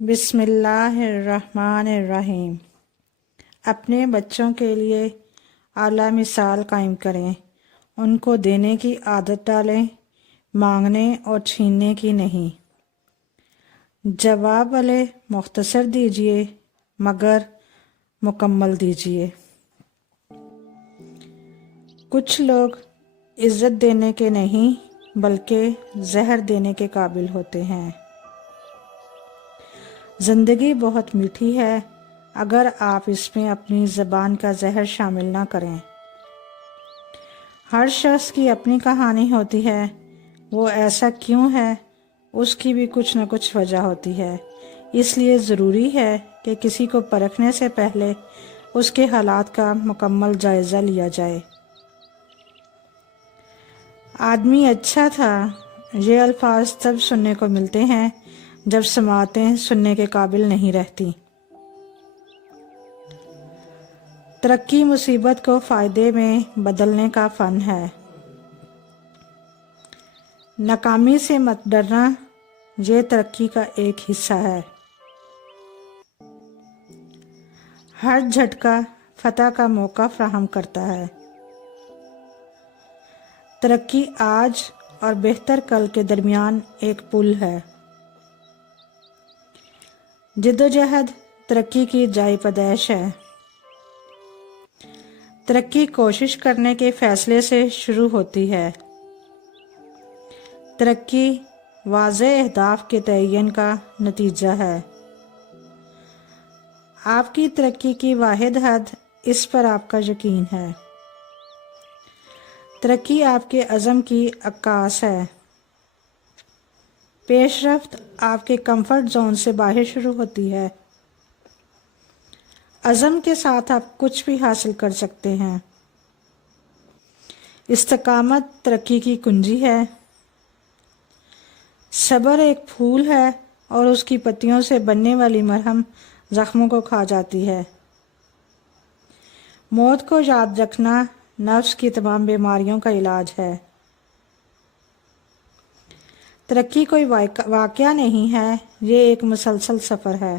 بسم اللہ الرحمن الرحیم۔ اپنے بچوں کے لیے اعلیٰ مثال قائم کریں، ان کو دینے کی عادت ڈالیں، مانگنے اور چھیننے کی نہیں۔ جواب والے مختصر دیجیے مگر مکمل دیجیے۔ کچھ لوگ عزت دینے کے نہیں بلکہ زہر دینے کے قابل ہوتے ہیں۔ زندگی بہت میٹھی ہے اگر آپ اس میں اپنی زبان کا زہر شامل نہ کریں۔ ہر شخص کی اپنی کہانی ہوتی ہے، وہ ایسا کیوں ہے اس کی بھی کچھ نہ کچھ وجہ ہوتی ہے، اس لیے ضروری ہے کہ کسی کو پرکھنے سے پہلے اس کے حالات کا مکمل جائزہ لیا جائے۔ آدمی اچھا تھا، یہ الفاظ تب سننے کو ملتے ہیں جب سماعتیں سننے کے قابل نہیں رہتی۔ ترقی مصیبت کو فائدے میں بدلنے کا فن ہے۔ ناکامی سے مت ڈرنا، یہ ترقی کا ایک حصہ ہے۔ ہر جھٹکا فتح کا موقع فراہم کرتا ہے۔ ترقی آج اور بہتر کل کے درمیان ایک پل ہے۔ جدوجہد ترقی کی جائے پیدائش ہے۔ ترقی کوشش کرنے کے فیصلے سے شروع ہوتی ہے۔ ترقی واضح اہداف کے تعین کا نتیجہ ہے۔ آپ کی ترقی کی واحد حد اس پر آپ کا یقین ہے۔ ترقی آپ کے عزم کی عکاس ہے۔ پیش رفت آپ کے کمفرٹ زون سے باہر شروع ہوتی ہے۔ عزم کے ساتھ آپ کچھ بھی حاصل کر سکتے ہیں۔ استقامت ترقی کی کنجی ہے۔ صبر ایک پھول ہے اور اس کی پتیوں سے بننے والی مرہم زخموں کو کھا جاتی ہے۔ موت کو یاد رکھنا نفس کی تمام بیماریوں کا علاج ہے۔ ترقی کوئی واقعہ نہیں ہے، یہ ایک مسلسل سفر ہے۔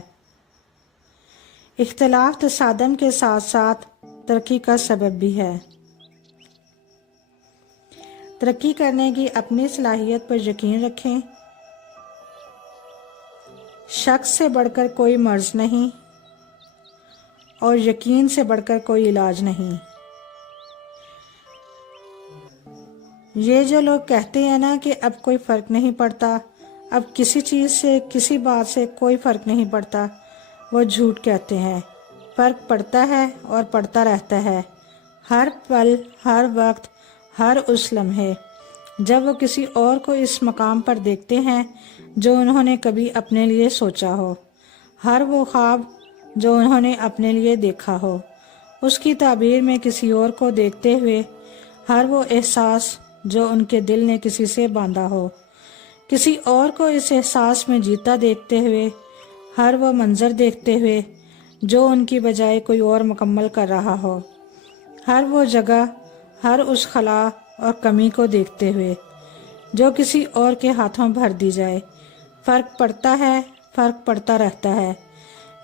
اختلاف تصادم کے ساتھ ساتھ ترقی کا سبب بھی ہے۔ ترقی کرنے کی اپنی صلاحیت پر یقین رکھیں۔ شک سے بڑھ کر کوئی مرض نہیں اور یقین سے بڑھ کر کوئی علاج نہیں۔ یہ جو لوگ کہتے ہیں نا کہ اب کوئی فرق نہیں پڑتا، اب کسی چیز سے کسی بات سے کوئی فرق نہیں پڑتا، وہ جھوٹ کہتے ہیں۔ فرق پڑتا ہے اور پڑتا رہتا ہے، ہر پل، ہر وقت، ہر اس لمحے، جب وہ کسی اور کو اس مقام پر دیکھتے ہیں جو انہوں نے کبھی اپنے لیے سوچا ہو، ہر وہ خواب جو انہوں نے اپنے لیے دیکھا ہو، اس کی تعبیر میں کسی اور کو دیکھتے ہوئے، ہر وہ احساس جو ان کے دل نے کسی سے باندھا ہو، کسی اور کو اس احساس میں جیتا دیکھتے ہوئے، ہر وہ منظر دیکھتے ہوئے جو ان کی بجائے کوئی اور مکمل کر رہا ہو، ہر وہ جگہ، ہر اس خلا اور کمی کو دیکھتے ہوئے جو کسی اور کے ہاتھوں بھر دی جائے۔ فرق پڑتا ہے، فرق پڑتا رہتا ہے۔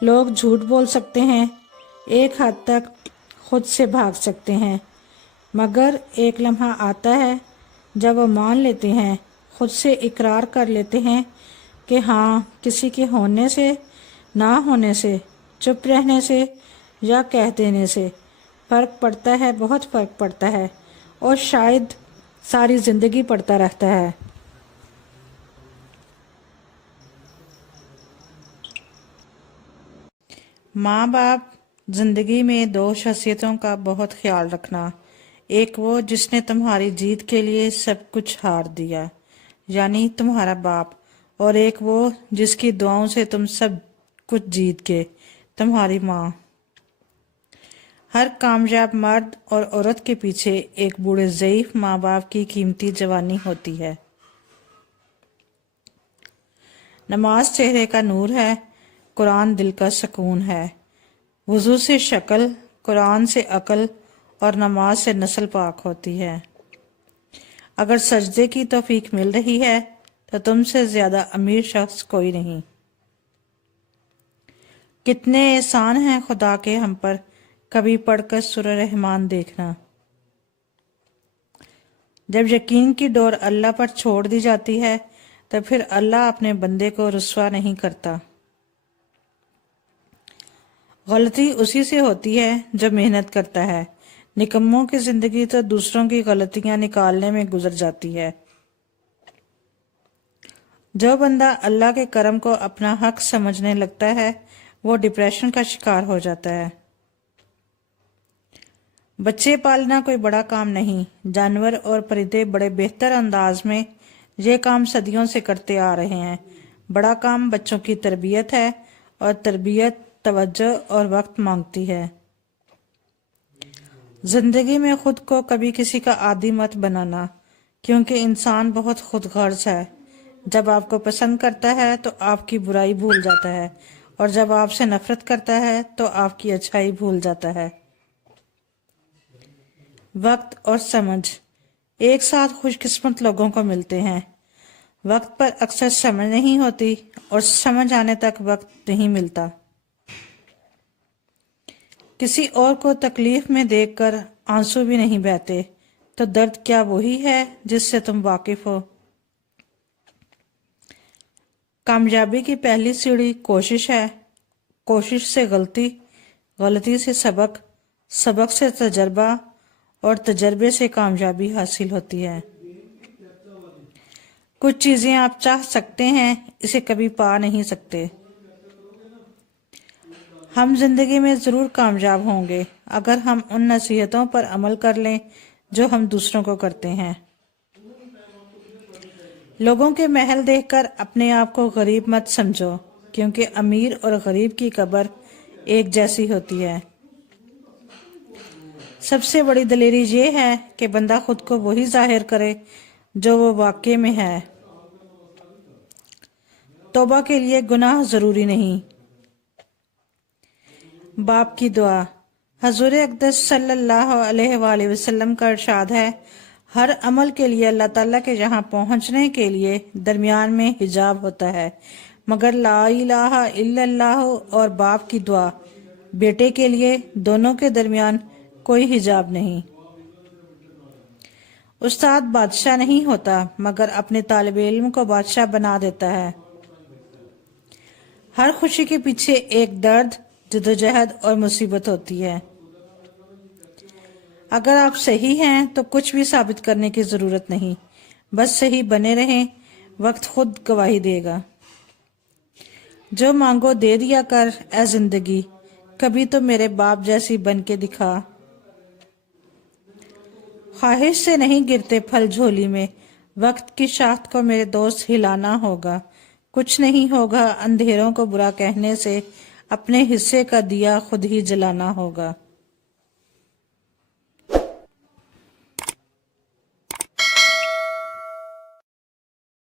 لوگ جھوٹ بول سکتے ہیں، ایک حد تک خود سے بھاگ سکتے ہیں، مگر ایک لمحہ آتا ہے جب وہ مان لیتے ہیں، خود سے اقرار کر لیتے ہیں کہ ہاں، کسی کے ہونے سے، نہ ہونے سے، چپ رہنے سے یا کہہ دینے سے فرق پڑتا ہے، بہت فرق پڑتا ہے، اور شاید ساری زندگی پڑتا رہتا ہے۔ ماں باپ زندگی میں دو شخصیتوں کا بہت خیال رکھنا، ایک وہ جس نے تمہاری جیت کے لیے سب کچھ ہار دیا، یعنی تمہارا باپ، اور ایک وہ جس کی دعاؤں سے تم سب کچھ جیت گئے، تمہاری ماں۔ ہر کامیاب مرد اور عورت کے پیچھے ایک بوڑھے ضعیف ماں باپ کی قیمتی جوانی ہوتی ہے۔ نماز چہرے کا نور ہے، قرآن دل کا سکون ہے۔ وضو سے شکل، قرآن سے عقل اور نماز سے نسل پاک ہوتی ہے۔ اگر سجدے کی توفیق مل رہی ہے تو تم سے زیادہ امیر شخص کوئی نہیں۔ کتنے احسان ہیں خدا کے ہم پر، کبھی پڑھ کر سورہ رحمان دیکھنا۔ جب یقین کی ڈور اللہ پر چھوڑ دی جاتی ہے تو پھر اللہ اپنے بندے کو رسوا نہیں کرتا۔ غلطی اسی سے ہوتی ہے جو محنت کرتا ہے، نکموں کی زندگی تو دوسروں کی غلطیاں نکالنے میں گزر جاتی ہے۔ جو بندہ اللہ کے کرم کو اپنا حق سمجھنے لگتا ہے وہ ڈپریشن کا شکار ہو جاتا ہے۔ بچے پالنا کوئی بڑا کام نہیں، جانور اور پرندے بڑے بہتر انداز میں یہ کام صدیوں سے کرتے آ رہے ہیں۔ بڑا کام بچوں کی تربیت ہے، اور تربیت توجہ اور وقت مانگتی ہے۔ زندگی میں خود کو کبھی کسی کا عادی مت بنانا، کیونکہ انسان بہت خود غرض ہے۔ جب آپ کو پسند کرتا ہے تو آپ کی برائی بھول جاتا ہے، اور جب آپ سے نفرت کرتا ہے تو آپ کی اچھائی بھول جاتا ہے۔ وقت اور سمجھ ایک ساتھ خوش قسمت لوگوں کو ملتے ہیں۔ وقت پر اکثر سمجھ نہیں ہوتی، اور سمجھ آنے تک وقت نہیں ملتا۔ کسی اور کو تکلیف میں دیکھ کر آنسو بھی نہیں بہتے تو درد کیا وہی ہے جس سے تم واقف ہو؟ کامیابی کی پہلی سیڑھی کوشش ہے، کوشش سے غلطی، غلطی سے سبق، سبق سے تجربہ، اور تجربے سے کامیابی حاصل ہوتی ہے۔ کچھ چیزیں آپ چاہ سکتے ہیں، اسے کبھی پا نہیں سکتے۔ ہم زندگی میں ضرور کامیاب ہوں گے اگر ہم ان نصیحتوں پر عمل کر لیں جو ہم دوسروں کو کرتے ہیں۔ لوگوں کے محل دیکھ کر اپنے آپ کو غریب مت سمجھو، کیونکہ امیر اور غریب کی قبر ایک جیسی ہوتی ہے۔ سب سے بڑی دلیری یہ ہے کہ بندہ خود کو وہی ظاہر کرے جو وہ واقع میں ہے۔ توبہ کے لیے گناہ ضروری نہیں۔ باپ کی دعا۔ حضور اقدس صلی اللہ علیہ وآلہ وسلم کا ارشاد ہے، ہر عمل کے لیے اللہ تعالیٰ کے یہاں پہنچنے کے لیے درمیان میں حجاب ہوتا ہے، مگر لا الہ الا اللہ اور باپ کی دعا، بیٹے کے لیے دونوں کے درمیان کوئی حجاب نہیں۔ استاد بادشاہ نہیں ہوتا مگر اپنے طالب علم کو بادشاہ بنا دیتا ہے۔ ہر خوشی کے پیچھے ایک درد، جدوجہد اور مصیبت ہوتی ہے۔ اگر آپ صحیح ہیں تو کچھ بھی ثابت کرنے کی ضرورت نہیں، بس صحیح بنے رہیں، وقت خود گواہی دے گا۔ جو مانگو دے دیا کر اے زندگی، کبھی تو میرے باپ جیسی بن کے دکھا۔ خواہش سے نہیں گرتے پھل جھولی میں، وقت کی شاخت کو میرے دوست ہلانا ہوگا۔ کچھ نہیں ہوگا اندھیروں کو برا کہنے سے، اپنے حصے کا دیا خود ہی جلانا ہوگا۔